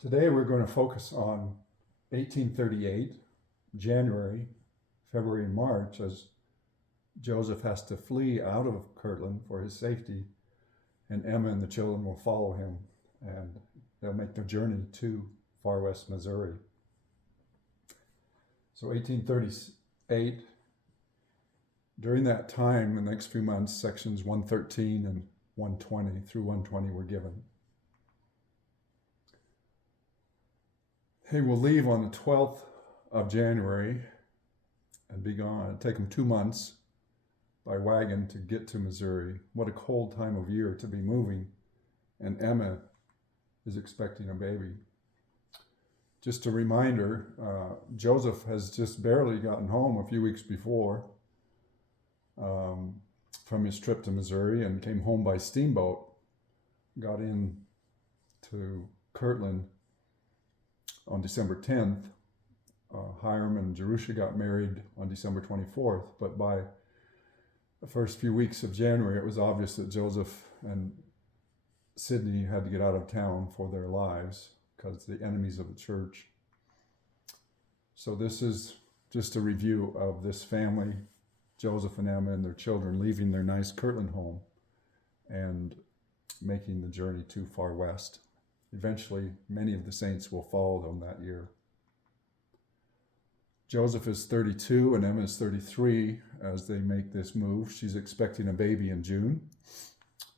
Today we're going to focus on 1838, January, February, and March, as Joseph has to flee out of Kirtland for his safety, and Emma and the children will follow him, and they'll make the journey to far west Missouri. So 1838, during that time, the next few months, sections 113 and 120 through 120 were given. He will leave on the 12th of January and be gone. It'll take him 2 months by wagon to get to Missouri. What a cold time of year to be moving. And Emma is expecting a baby. Just a reminder, Joseph has just barely gotten home a few weeks before from his trip to Missouri and came home by steamboat. Got in to Kirtland on December 10th. Hiram and Jerusha got married on December 24th, but by the first few weeks of January, it was obvious that Joseph and Sydney had to get out of town for their lives because the enemies of the church. So this is just a review of this family, Joseph and Emma and their children, leaving their nice Kirtland home and making the journey too far west. Eventually, many of the saints will follow them that year. Joseph is 32 and Emma is 33 as they make this move. She's expecting a baby in June,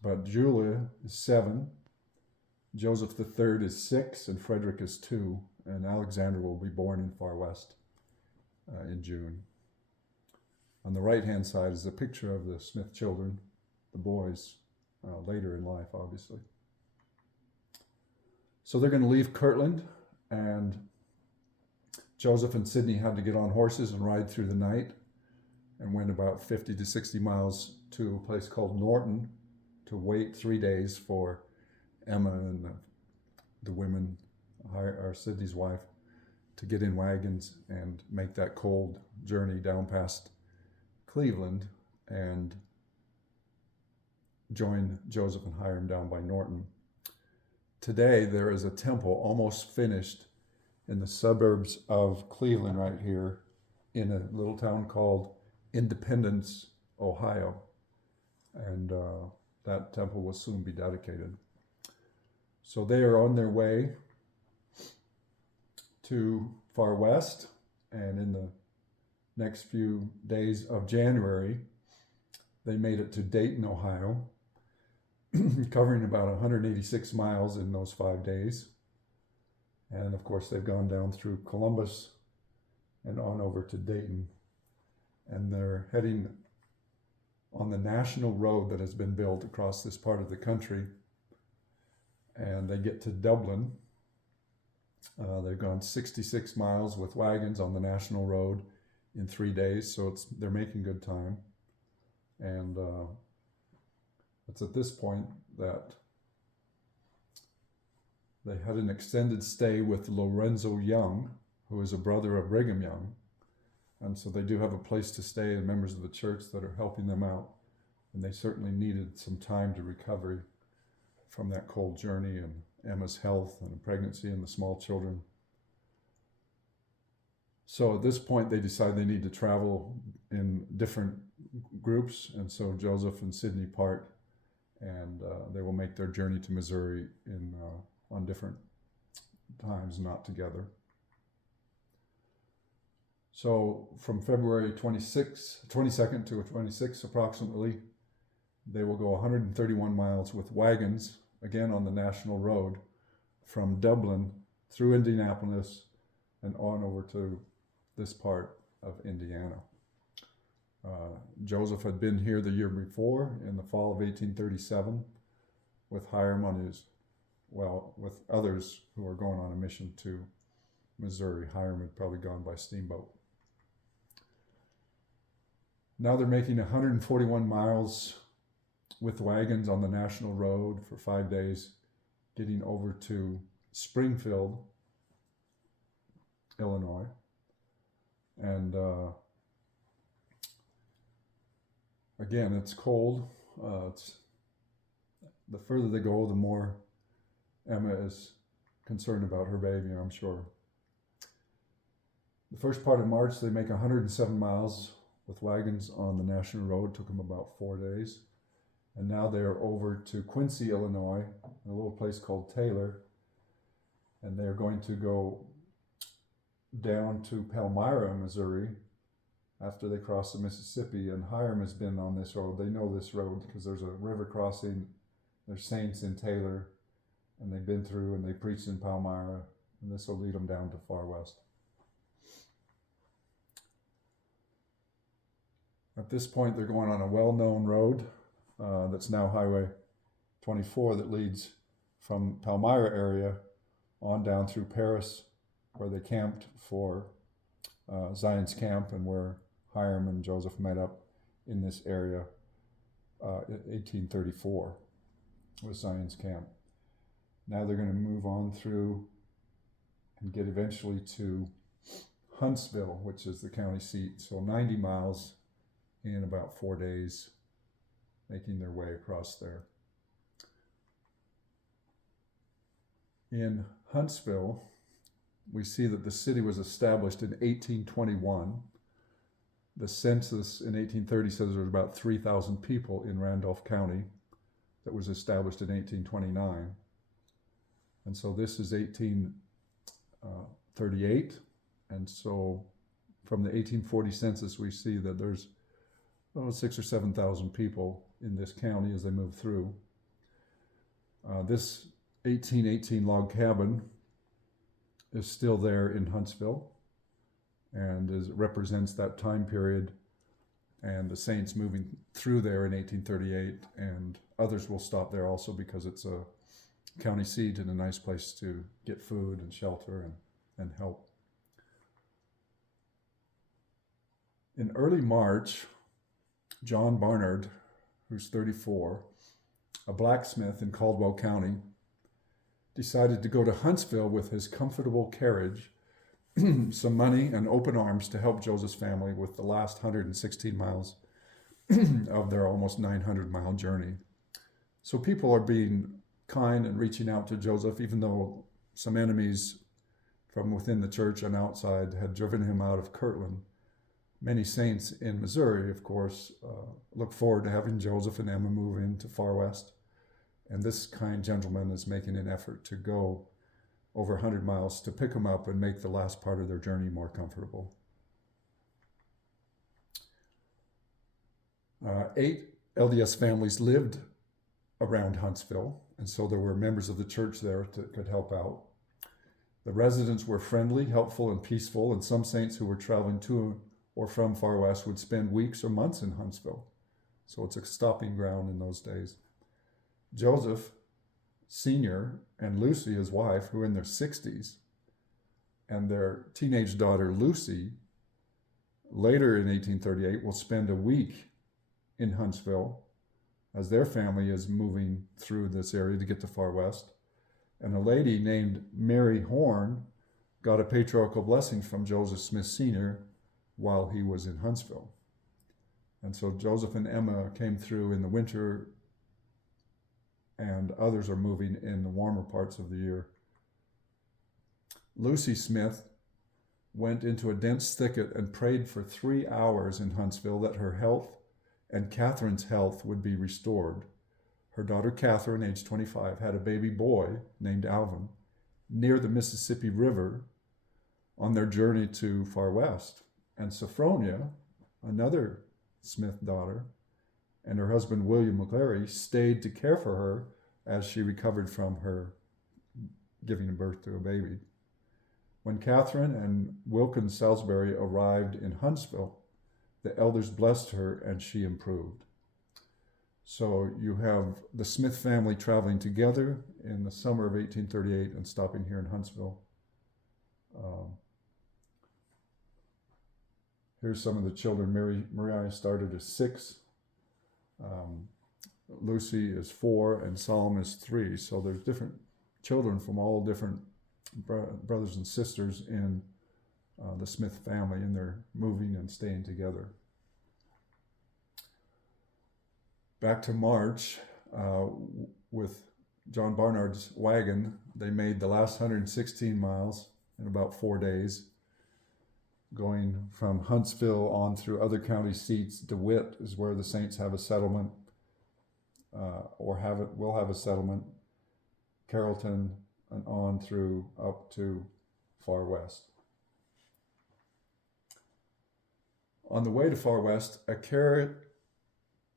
but Julia is 7. Joseph III is 6 and Frederick is 2, and Alexander will be born in far west in June. On the right-hand side is a picture of the Smith children, the boys, later in life, obviously. So they're going to leave Kirtland, and Joseph and Sydney had to get on horses and ride through the night and went about 50 to 60 miles to a place called Norton to wait 3 days for Emma and the women, or Sydney's wife, to get in wagons and make that cold journey down past Cleveland and join Joseph and Hiram down by Norton. Today, there is a temple almost finished in the suburbs of Cleveland right here in a little town called Independence, Ohio. And that temple will soon be dedicated. So they are on their way to far west, and in the next few days of January, they made it to Dayton, Ohio, covering about 186 miles in those 5 days. And of course, they've gone down through Columbus and on over to Dayton. And they're heading on the national road that has been built across this part of the country. And they get to Dublin. They've gone 66 miles with wagons on the national road in 3 days. So they're making good time. And it's at this point that they had an extended stay with Lorenzo Young, who is a brother of Brigham Young. And so they do have a place to stay and members of the church that are helping them out. And they certainly needed some time to recover from that cold journey and Emma's health and pregnancy and the small children. So at this point, they decide they need to travel in different groups. And so Joseph and Sydney part, and they will make their journey to Missouri on different times, not together. So from February 22nd to 26th approximately, they will go 131 miles with wagons, again on the national road, from Dublin through Indianapolis and on over to this part of Indiana. Joseph had been here the year before in the fall of 1837 with Hiram with others who were going on a mission to Missouri. Hiram had probably gone by steamboat. Now they're making 141 miles with wagons on the national road for 5 days, getting over to Springfield, Illinois. And again, it's cold. The further they go, the more Emma is concerned about her baby, I'm sure. The first part of March, they make 107 miles with wagons on the National Road. Took them about 4 days. And now they're over to Quincy, Illinois, a little place called Taylor. And they're going to go down to Palmyra, Missouri, after they cross the Mississippi. And Hiram has been on this road. They know this road because there's a river crossing. There's saints in Taylor, and they've been through and they preached in Palmyra, and this will lead them down to Far West. At this point, they're going on a well-known road that's now Highway 24 that leads from Palmyra area on down through Paris, where they camped for Zion's Camp and where Hiram and Joseph met up in this area in 1834 with Zion's Camp. Now they're going to move on through and get eventually to Huntsville, which is the county seat. So 90 miles in about 4 days, making their way across there. In Huntsville, we see that the city was established in 1821. The census in 1830 says there was about 3,000 people in Randolph County that was established in 1829. And so this is 1838. And so from the 1840 census, we see that there's 6,000 or 7,000 people in this county as they move through. This 1818 log cabin is still there in Huntsville and represents that time period and the saints moving through there in 1838, and others will stop there also because it's a county seat and a nice place to get food and shelter and help. In early March, John Barnard, who's 34, a blacksmith in Caldwell County, decided to go to Huntsville with his comfortable carriage, some money, and open arms to help Joseph's family with the last 116 miles of their almost 900-mile journey. So people are being kind and reaching out to Joseph, even though some enemies from within the church and outside had driven him out of Kirtland. Many saints in Missouri, of course, look forward to having Joseph and Emma move into Far West. And this kind gentleman is making an effort to go over 100 miles to pick them up and make the last part of their journey more comfortable. 8 LDS families lived around Huntsville, and so there were members of the church there that could help out. The residents were friendly, helpful, and peaceful, and some saints who were traveling to or from Far West would spend weeks or months in Huntsville. So it's a stopping ground in those days. Joseph Sr. and Lucy, his wife, who are in their 60s, and their teenage daughter Lucy, later in 1838, will spend a week in Huntsville as their family is moving through this area to get to Far West. And a lady named Mary Horn got a patriarchal blessing from Joseph Smith Sr. while he was in Huntsville. And so Joseph and Emma came through in the winter, and others are moving in the warmer parts of the year. Lucy Smith went into a dense thicket and prayed for 3 hours in Huntsville that her health and Catherine's health would be restored. Her daughter Catherine, age 25, had a baby boy named Alvin near the Mississippi River on their journey to Far West. And Sophronia, another Smith daughter, and her husband William McClary stayed to care for her as she recovered from her giving birth to a baby. When Catherine and Wilkins Salisbury arrived in Huntsville, the elders blessed her and she improved. So you have the Smith family traveling together in the summer of 1838 and stopping here in Huntsville. Here's some of the children. Maria started as 6. Lucy is 4, and Solomon is 3. So there's different children from all different brothers and sisters in the Smith family, and they're moving and staying together. Back to March with John Barnard's wagon, they made the last 116 miles in about 4 days, going from Huntsville on through other county seats. DeWitt is where the Saints have a settlement, will have a settlement. Carrollton, and on through up to Far West. On the way to Far West, a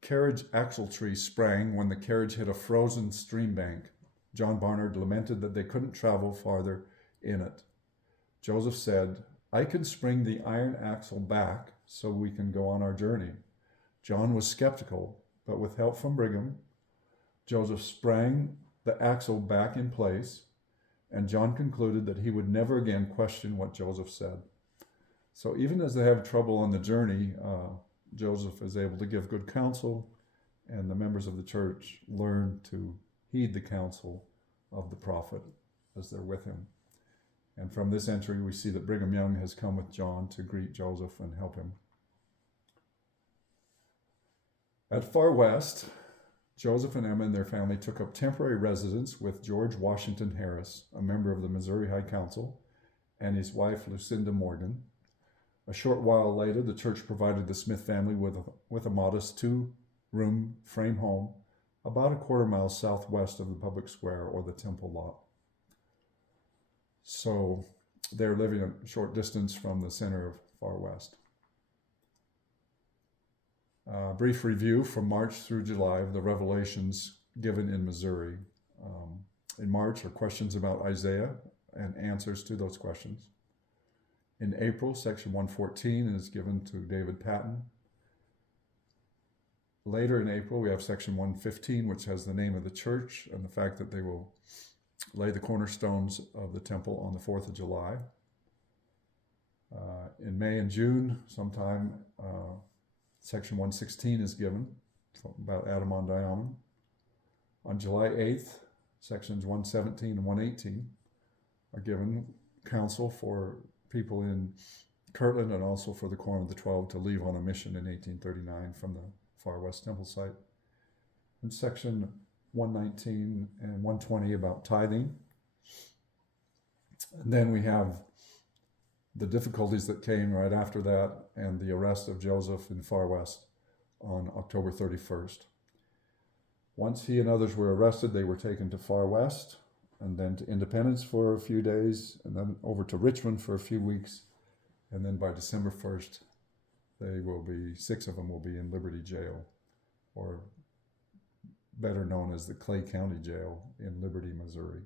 carriage axle tree sprang when the carriage hit a frozen stream bank. John Barnard lamented that they couldn't travel farther in it. Joseph said, "I can spring the iron axle back so we can go on our journey." John was skeptical, but with help from Brigham, Joseph sprang the axle back in place, and John concluded that he would never again question what Joseph said. So even as they have trouble on the journey, Joseph is able to give good counsel, and the members of the church learn to heed the counsel of the prophet as they're with him. And from this entry, we see that Brigham Young has come with John to greet Joseph and help him. At Far West, Joseph and Emma and their family took up temporary residence with George Washington Harris, a member of the Missouri High Council, and his wife, Lucinda Morgan. A short while later, the church provided the Smith family with a modest 2-room frame home about a quarter mile southwest of the public square or the temple lot. So they're living a short distance from the center of Far West. Brief review from March through July of the revelations given in Missouri. In March are questions about Isaiah and answers to those questions. In April, section 114 is given to David Patton. Later in April, we have section 115, which has the name of the church and the fact that they will lay the cornerstones of the temple on the 4th of July. In May and June, sometime, section 116 is given about Adam-on-Diamond. On July 8th, sections 117 and 118 are given counsel for people in Kirtland and also for the Quorum of the 12 to leave on a mission in 1839 from the Far West Temple site. And section 119 and 120 about tithing. And then we have the difficulties that came right after that and the arrest of Joseph in Far West on October 31st. Once he and others were arrested, they were taken to Far West and then to Independence for a few days and then over to Richmond for a few weeks. And then by December 1st, 6 of them will be in Liberty Jail, or better known as the Clay County Jail in Liberty, Missouri.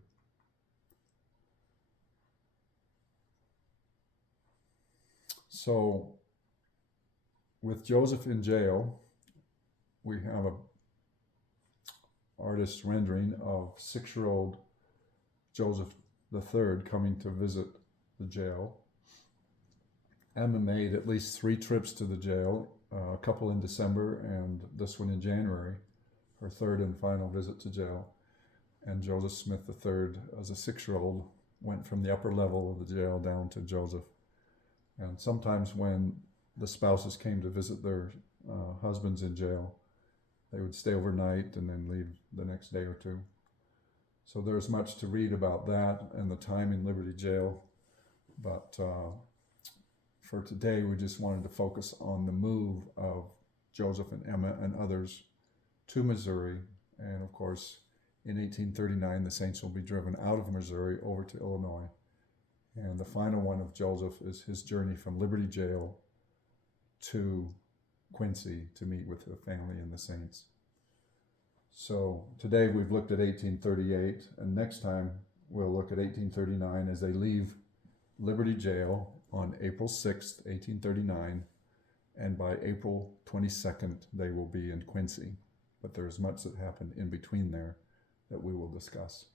So with Joseph in jail, we have a artist's rendering of 6-year-old Joseph III coming to visit the jail. Emma made at least 3 trips to the jail, a couple in December and this one in January, her third and final visit to jail. And Joseph Smith III, as a 6-year-old, went from the upper level of the jail down to Joseph. And sometimes when the spouses came to visit their husbands in jail, they would stay overnight and then leave the next day or two. So there's much to read about that and the time in Liberty Jail. But for today, we just wanted to focus on the move of Joseph and Emma and others to Missouri. And of course, in 1839, the Saints will be driven out of Missouri over to Illinois. And the final one of Joseph is his journey from Liberty Jail to Quincy to meet with the family and the Saints. So today we've looked at 1838, and next time we'll look at 1839 as they leave Liberty Jail on April 6th, 1839, and by April 22nd they will be in Quincy. But there's much that happened in between there that we will discuss.